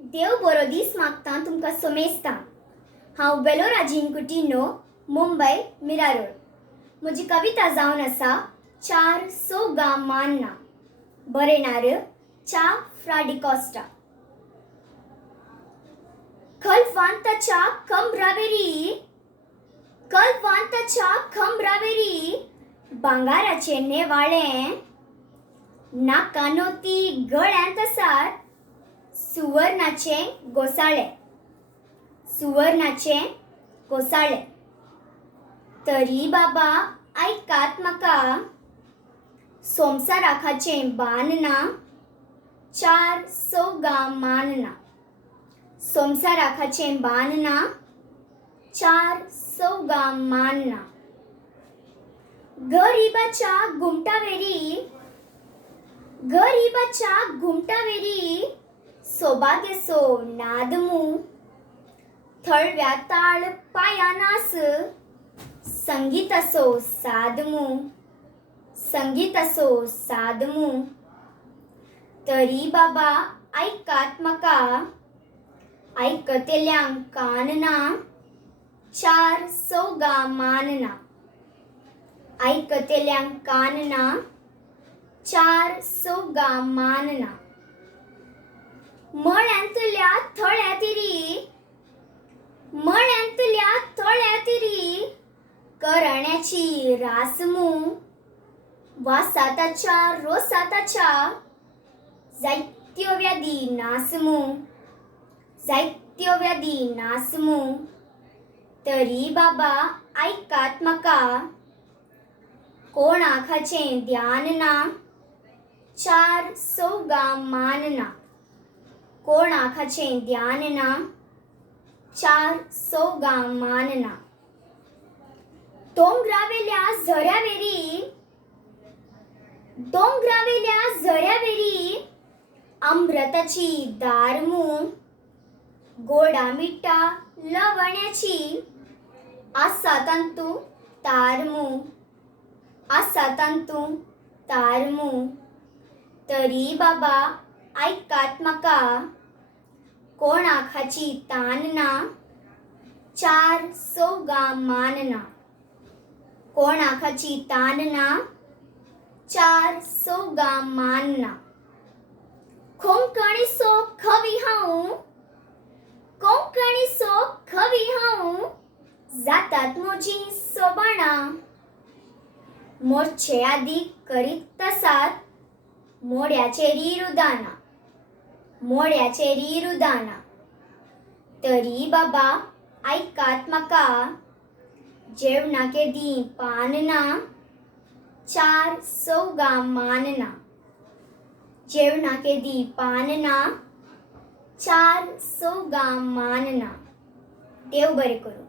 देव बरो दीस मागता तुमकां समेस्ता। हांव बेलोरा जिनकुटीनो मुंबई मिरा रोड। म्हजी कविता जावन आसा चार सो गा मानना। बरयणार चा फ्राडिकोस्टा। कल्वांताच्या खंबरावेरी भांगाराचे नेवाळें नाकानोती गळ्यांत आसात सुवर्णाचे गोसाळे। तरी बाबा ऐकात म्हाका संवसाराखाचें बांदना चार सौगा मानना। संवसाराखाचें बांदना चार सौगा मानना। गरीबाच्या घुमटावेरी सौभाग्यसो नादमू। थळव्या ताळ पायानास संगीतासो सादमू। तरी बाबा ऐकात म्हाका ऐकतेल्यांक कानना चार सौगा मानना। ऐकतेल्यांक कानना चार सौगा मानना। मळ्यांतल्या थळ्यातिरी करण्याची रासमू। वासाताच्या रोसाताच्या जायत्यो व्याधी नासमू। तरी बाबा ऐकात म्हाका कोणाखाचें ध्यान ना चार सौगा मानना। कोणाखाचें ध्यान ना चार सौगा मानना। दोंगरावेल्या झऱ्यावेरी अमृताची दारमू। गोडा मिठा लवण्याची आसा तांतू तारमू। तरी बाबा ऐकात म्हाका कोणाखाची तान ना चार सौगा मानना। कोणाखाची तान ना चार सौगा मानना। कोंकणीसो खवी हांव जातात म्हजी सोबाणा। मोर्चे आदी करीत आसात मोड्याचेरी रुदाना। तरी बाबा ऐकात म्हाका जेवणाके दी पानना चार सौगा मानना। जेवणाके दी पानना चार सौगा मानना। देव बरें करूं।